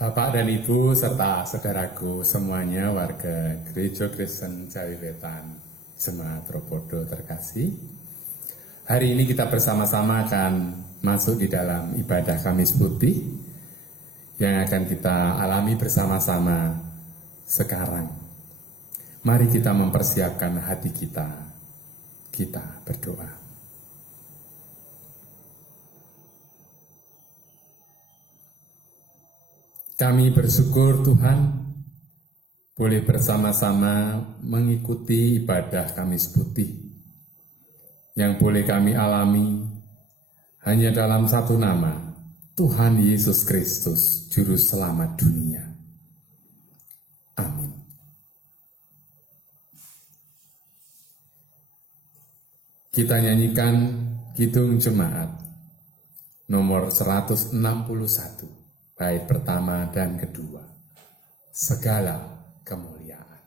Bapak dan Ibu serta saudaraku semuanya warga Gereja Kristen Jawi Wetan Jemaat Robodo terkasih. Hari ini kita bersama-sama akan masuk di dalam ibadah Kamis Putih yang akan kita alami bersama-sama sekarang. Mari kita mempersiapkan hati kita berdoa. Kami bersyukur Tuhan boleh bersama-sama mengikuti ibadah Kamis Putih yang boleh kami alami hanya dalam satu nama, Tuhan Yesus Kristus, Juru Selamat dunia. Amin. Kita nyanyikan Kidung Jemaat nomor 161. Bait pertama dan kedua, segala kemuliaan.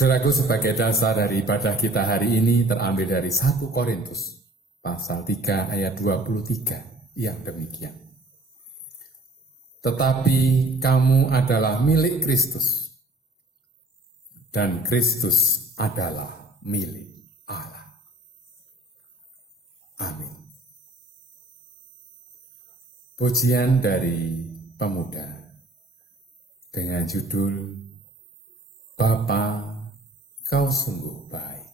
Saudaraku, sebagai dasar dari ibadah kita hari ini terambil dari 1 Korintus pasal 3 ayat 23 yang demikian. Tetapi kamu adalah milik Kristus dan Kristus adalah milik Allah. Amin. Pujian dari pemuda dengan judul Bapa, Kau sungguh baik.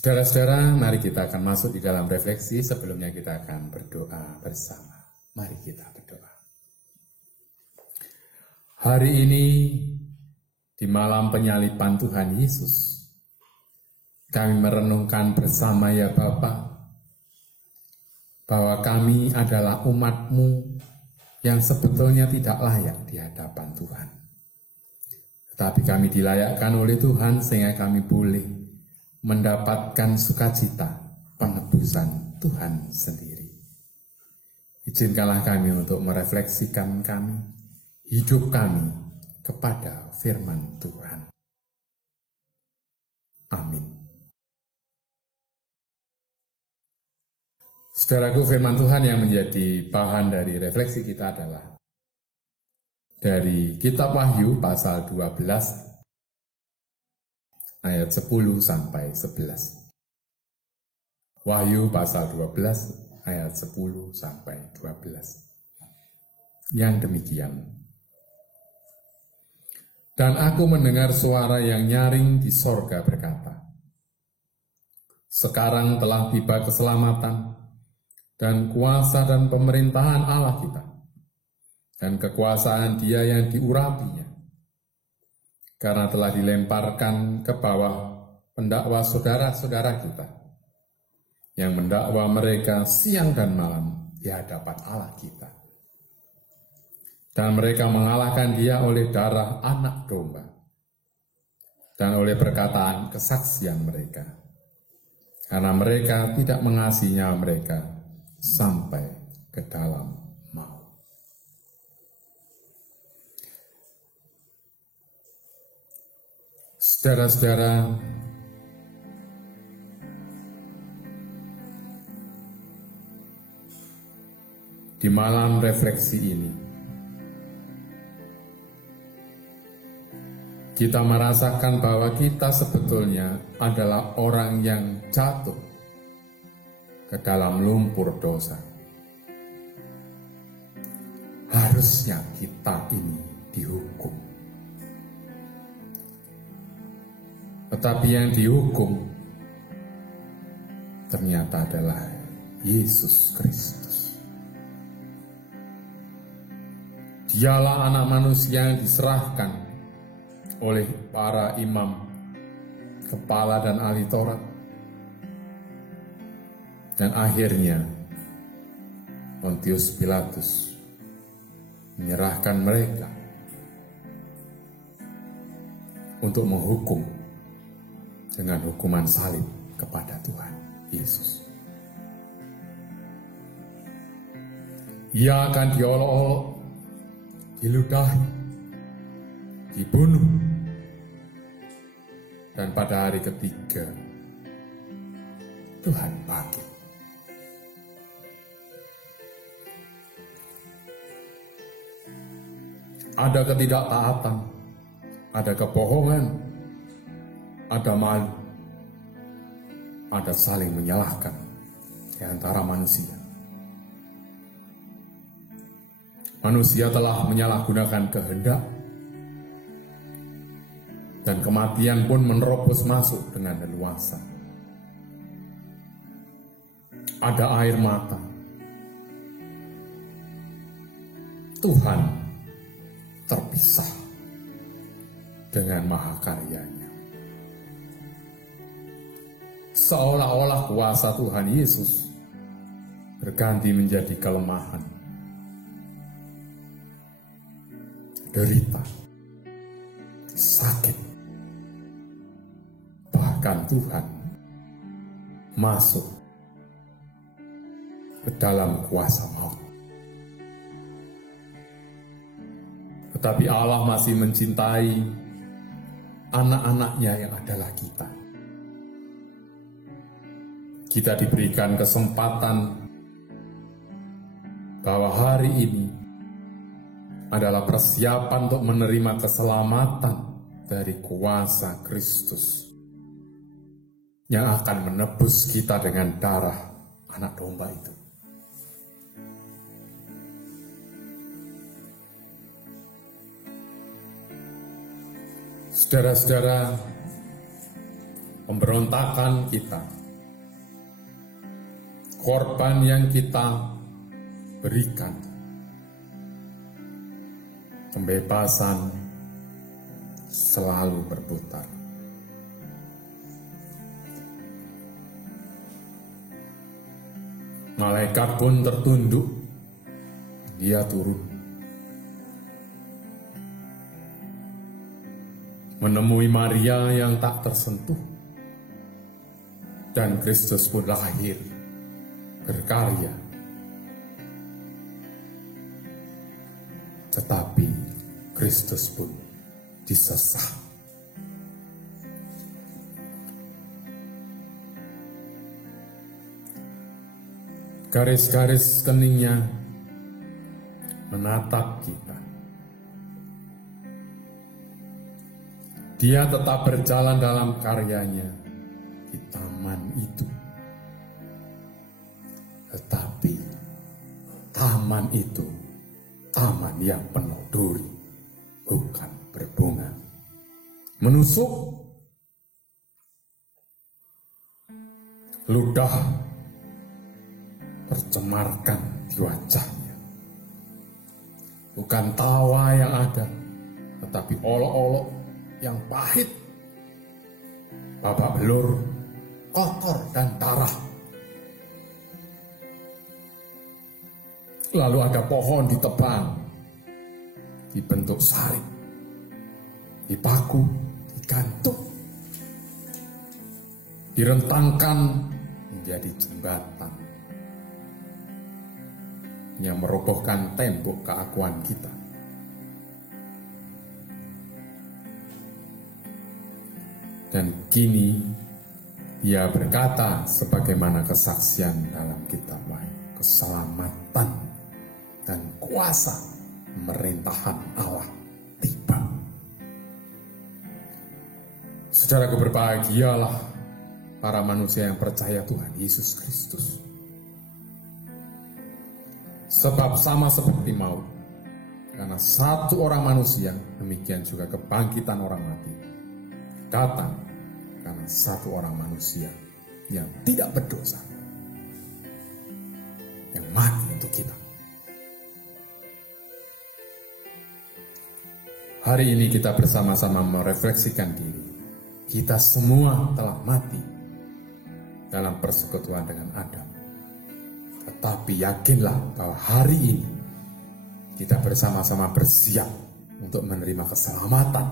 Saudara-saudara, mari kita akan masuk di dalam refleksi. Sebelumnya kita akan berdoa bersama. Mari kita berdoa. Hari ini, di malam penyaliban Tuhan Yesus, kami merenungkan bersama ya Bapa, bahwa kami adalah umat-Mu yang sebetulnya tidak layak di hadapan Tuhan. Tetapi kami dilayakkan oleh Tuhan sehingga kami boleh mendapatkan sukacita penebusan Tuhan sendiri. Izinkanlah kami untuk merefleksikan hidup kami kepada firman Tuhan. Amin. Saudaraku, firman Tuhan yang menjadi bahan dari refleksi kita adalah dari Kitab Wahyu pasal 12 ayat 10 sampai 11. Wahyu pasal 12 ayat 10 sampai 12. Yang demikian. Dan aku mendengar suara yang nyaring di sorga berkata, sekarang telah tiba keselamatan dan kuasa dan pemerintahan Allah kita, dan kekuasaan Dia yang diurapinya, karena telah dilemparkan ke bawah pendakwa saudara-saudara kita, yang mendakwa mereka siang dan malam di hadapan Allah kita. Dan mereka mengalahkan Dia oleh darah anak domba, dan oleh perkataan kesaksian mereka, karena mereka tidak mengasihi nyawa mereka sampai ke dalam maut. Saudara-saudara, di malam refleksi ini, kita merasakan bahwa kita sebetulnya adalah orang yang jatuh ke dalam lumpur dosa. Harusnya kita ini dihukum. Tetapi yang dihukum ternyata adalah Yesus Kristus. Dialah anak manusia yang diserahkan oleh para imam, kepala dan ahli Taurat. Dan akhirnya Pontius Pilatus menyerahkan mereka untuk menghukum dengan hukuman salib kepada Tuhan Yesus. Ia akan diolok-olok, diludahi, dibunuh, dan pada hari ketiga Tuhan bangkit. Ada ketidaktaatan, ada kebohongan, ada malu, ada saling menyalahkan di antara manusia. Manusia telah menyalahgunakan kehendak, dan kematian pun menerobos masuk dengan leluasa. Ada air mata. Tuhan terpisah dengan mahakaryanya. Seolah-olah kuasa Tuhan Yesus berganti menjadi kelemahan, derita, sakit. Bahkan Tuhan masuk ke dalam kuasa maut. Tetapi Allah masih mencintai anak-anaknya yang adalah kita. Kita diberikan kesempatan bahwa hari ini adalah persiapan untuk menerima keselamatan dari kuasa Kristus yang akan menebus kita dengan darah anak domba itu. Saudara-saudara, pemberontakan kita, korban yang kita berikan, pembebasan selalu berputar. Malaikat pun tertunduk, dia turun, menemui Maria yang tak tersentuh, dan Kristus pun lahir, berkarya. Tetapi Kristus pun disesah. Garis-garis keningnya menatap kita. Dia tetap berjalan dalam karyanya di taman itu. Tetapi taman itu taman yang penuh duri, bukan berbunga. Menusuk, ludah tercemarkan di wajahnya. Bukan tawa yang ada, tetapi olok-olok yang pahit, babak belur, kotor dan darah. Lalu ada pohon ditebang, dibentuk salib, dipaku, digantung, direntangkan menjadi jembatan yang merobohkan tembok keakuan kita. Dan kini ia berkata sebagaimana kesaksian dalam kitab Wahyu, keselamatan dan kuasa pemerintahan Allah tiba. Saudaraku, berbahagialah para manusia yang percaya Tuhan Yesus Kristus. Sebab sama seperti maut, karena satu orang manusia, demikian juga kebangkitan orang mati datang karena satu orang manusia yang tidak berdosa, yang mati untuk kita. Hari ini kita bersama-sama merefleksikan diri. Kita semua telah mati dalam persekutuan dengan Adam. Tetapi yakinlah bahwa hari ini kita bersama-sama bersiap untuk menerima keselamatan.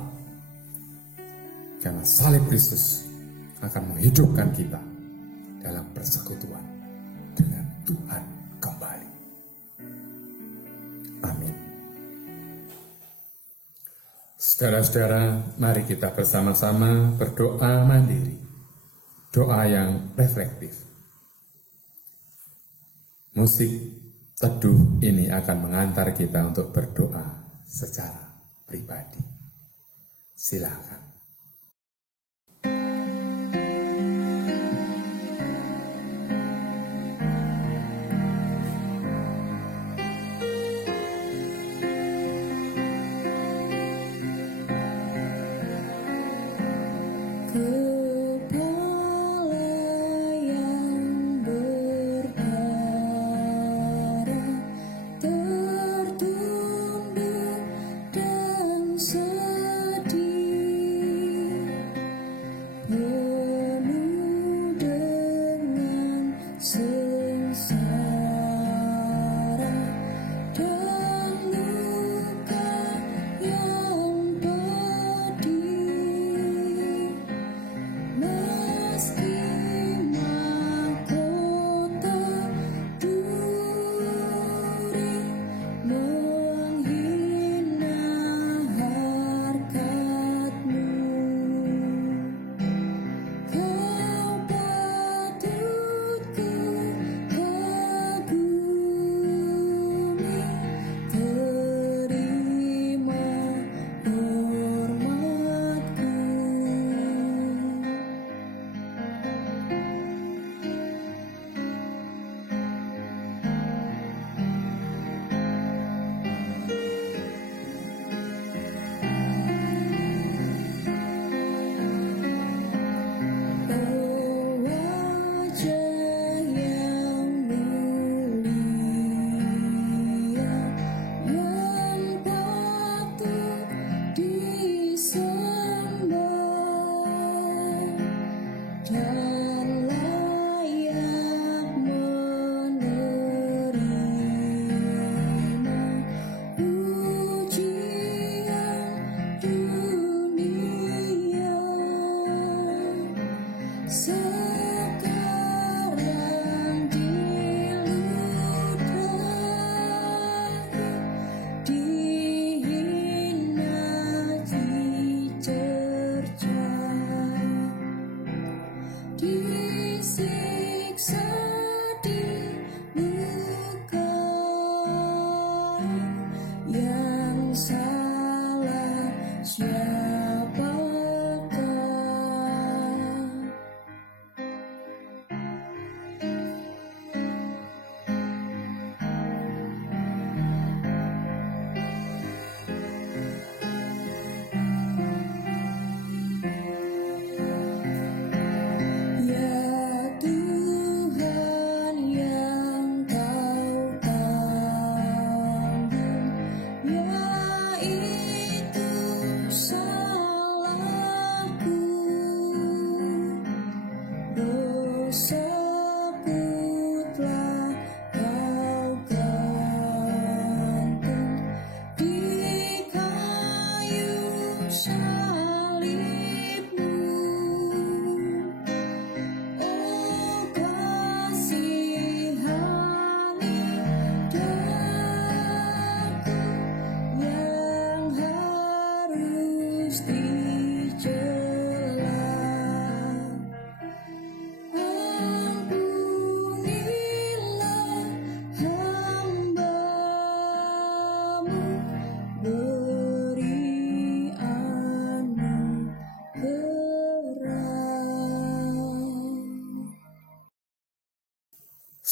Karena salib Kristus akan menghidupkan kita dalam persekutuan dengan Tuhan kembali. Amin. Saudara-saudara, mari kita bersama-sama berdoa mandiri. Doa yang reflektif. Musik teduh ini akan mengantar kita untuk berdoa secara pribadi. Silakan. Tertunduk dan sedih.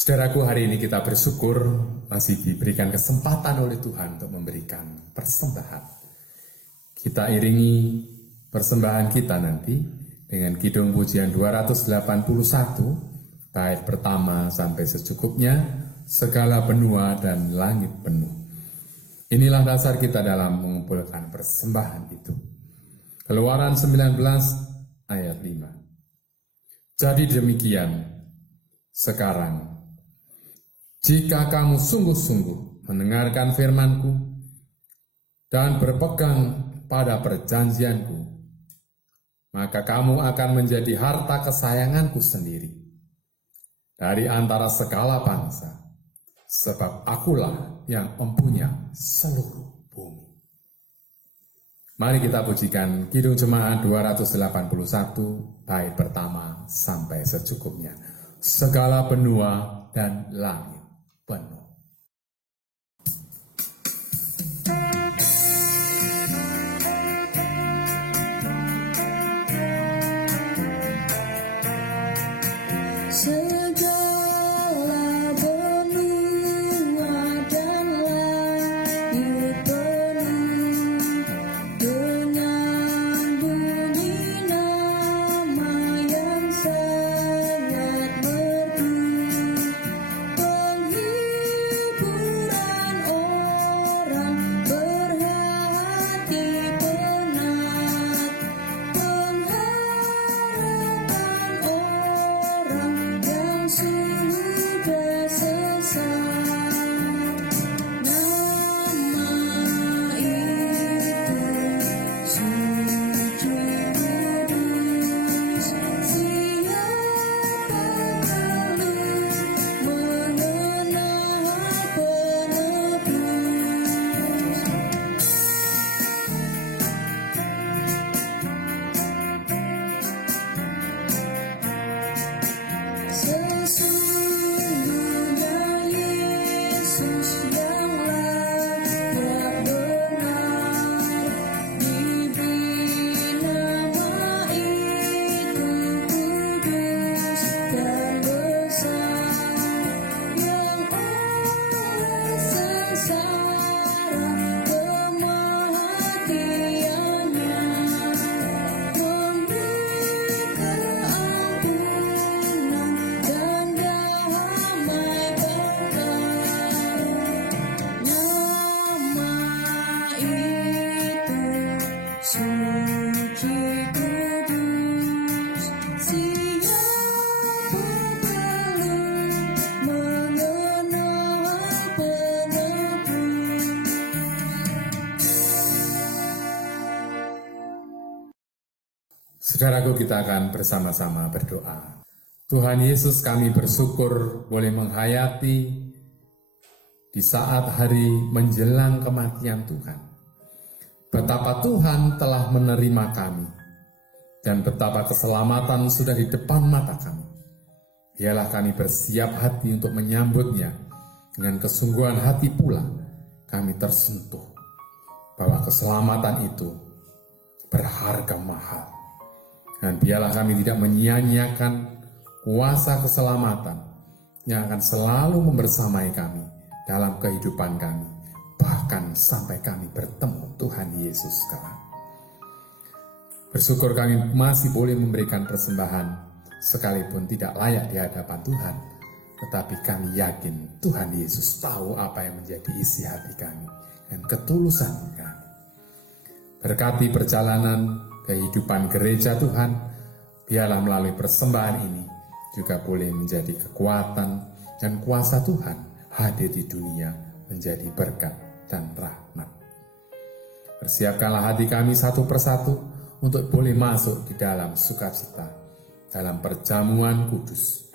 Saudaraku, hari ini kita bersyukur masih diberikan kesempatan oleh Tuhan untuk memberikan persembahan. Kita iringi persembahan kita nanti dengan kidung pujian 281, bait pertama sampai secukupnya, segala benua dan langit penuh. Inilah dasar kita dalam mengumpulkan persembahan itu. Keluaran 19 ayat 5. Jadi demikian, sekarang, jika kamu sungguh-sungguh mendengarkan firman-Ku dan berpegang pada perjanjian-Ku, maka kamu akan menjadi harta kesayangan-Ku sendiri dari antara segala bangsa, sebab Akulah yang mempunyai seluruh bumi. Mari kita pujikan Kidung Jemaat 281, bait pertama sampai secukupnya. Segala benua dan langit penuh. Saudaraku, kita akan bersama-sama berdoa. Tuhan Yesus, kami bersyukur boleh menghayati di saat hari menjelang kematian Tuhan. Betapa Tuhan telah menerima kami dan betapa keselamatan sudah di depan mata kami. Biarlah kami bersiap hati untuk menyambutnya dengan kesungguhan hati pula. Kami tersentuh bahwa keselamatan itu berharga mahal. Dan biarlah kami tidak menyia-nyiakan kuasa keselamatan yang akan selalu membersamai kami dalam kehidupan kami, bahkan sampai kami bertemu Tuhan Yesus kelak. Bersyukur kami masih boleh memberikan persembahan, sekalipun tidak layak di hadapan Tuhan, tetapi kami yakin Tuhan Yesus tahu apa yang menjadi isi hati kami dan ketulusan kami. Berkati perjalanan kehidupan gereja Tuhan, biarlah melalui persembahan ini juga boleh menjadi kekuatan dan kuasa Tuhan hadir di dunia menjadi berkat dan rahmat. Persiapkanlah hati kami satu persatu untuk boleh masuk di dalam sukacita, dalam perjamuan kudus.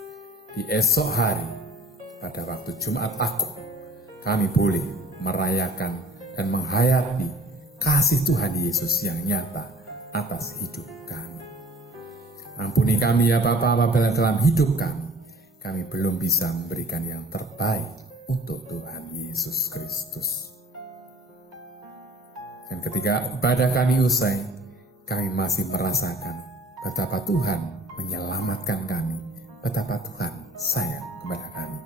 Di esok hari, pada waktu Jumat Agung, kami boleh merayakan dan menghayati kasih Tuhan Yesus yang nyata atas hidup kami. Ampuni kami ya Bapa apabila dalam hidup kami belum bisa memberikan yang terbaik untuk Tuhan Yesus Kristus. Dan ketika ibadah kami usai, kami masih merasakan betapa Tuhan menyelamatkan kami, betapa Tuhan sayang kepada kami.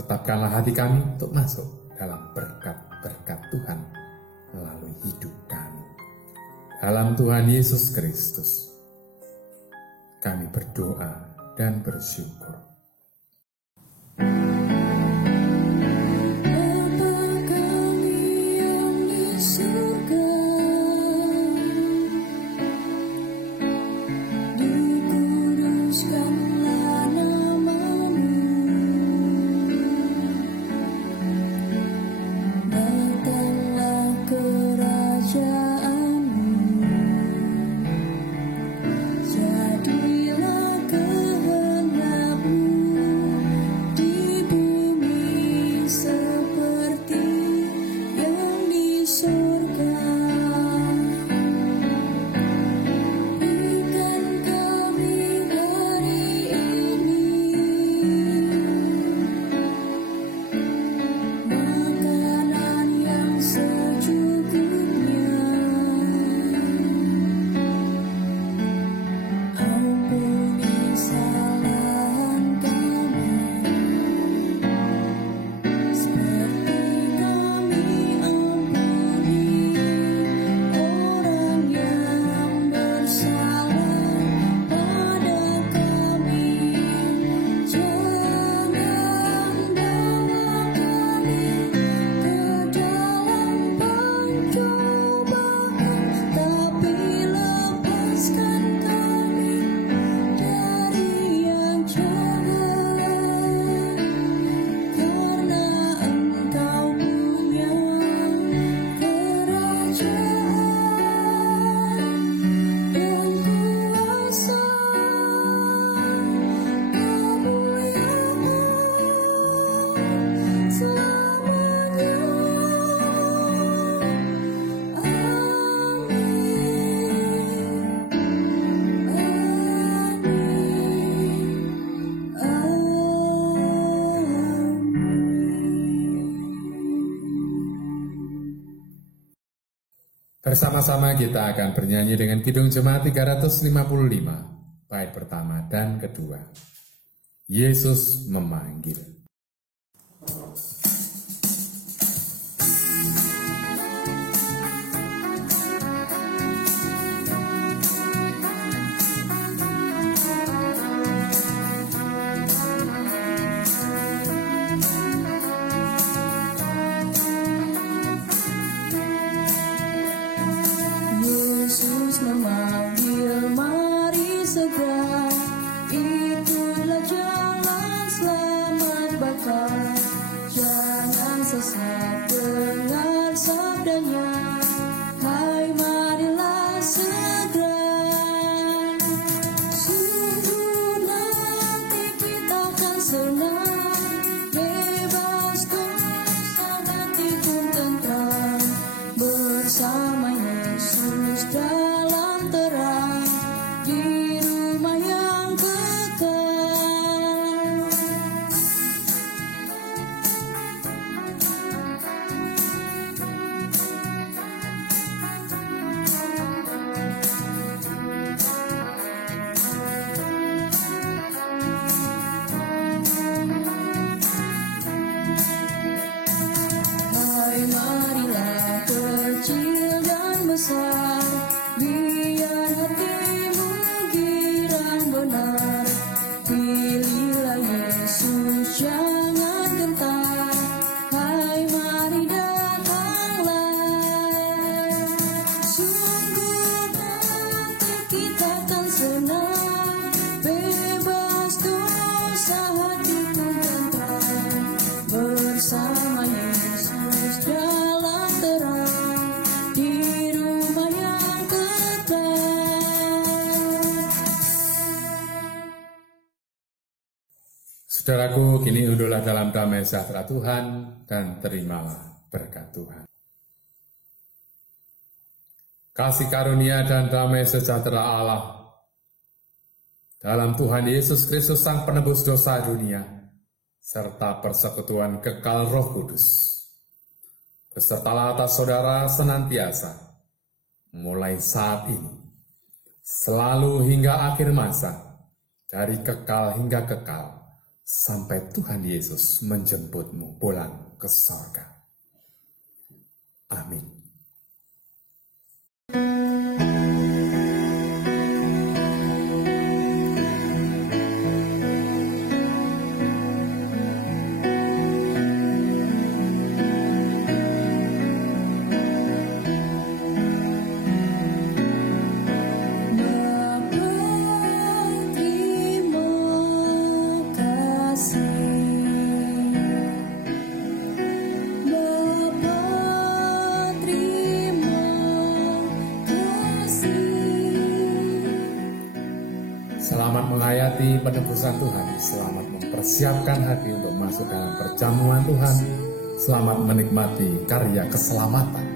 Tetapkanlah hati kami untuk masuk dalam berkat-berkat Tuhan melalui hidup kami. Dalam Tuhan Yesus Kristus, kami berdoa dan bersyukur. Bersama-sama kita akan bernyanyi dengan Kidung Jemaat 355, bait pertama dan kedua. Yesus memanggil. Saudaraku, kini unduhlah dalam damai sejahtera Tuhan dan terimalah berkat Tuhan. Kasih karunia dan damai sejahtera Allah dalam Tuhan Yesus Kristus Sang Penebus dosa dunia, serta persekutuan kekal Roh Kudus, besertalah atas saudara senantiasa, mulai saat ini, selalu hingga akhir masa, dari kekal hingga kekal, sampai Tuhan Yesus menjemputmu pulang ke sorga. Amin. Selamat menghayati penebusan Tuhan, selamat mempersiapkan hati untuk masuk dalam perjamuan Tuhan, selamat menikmati karya keselamatan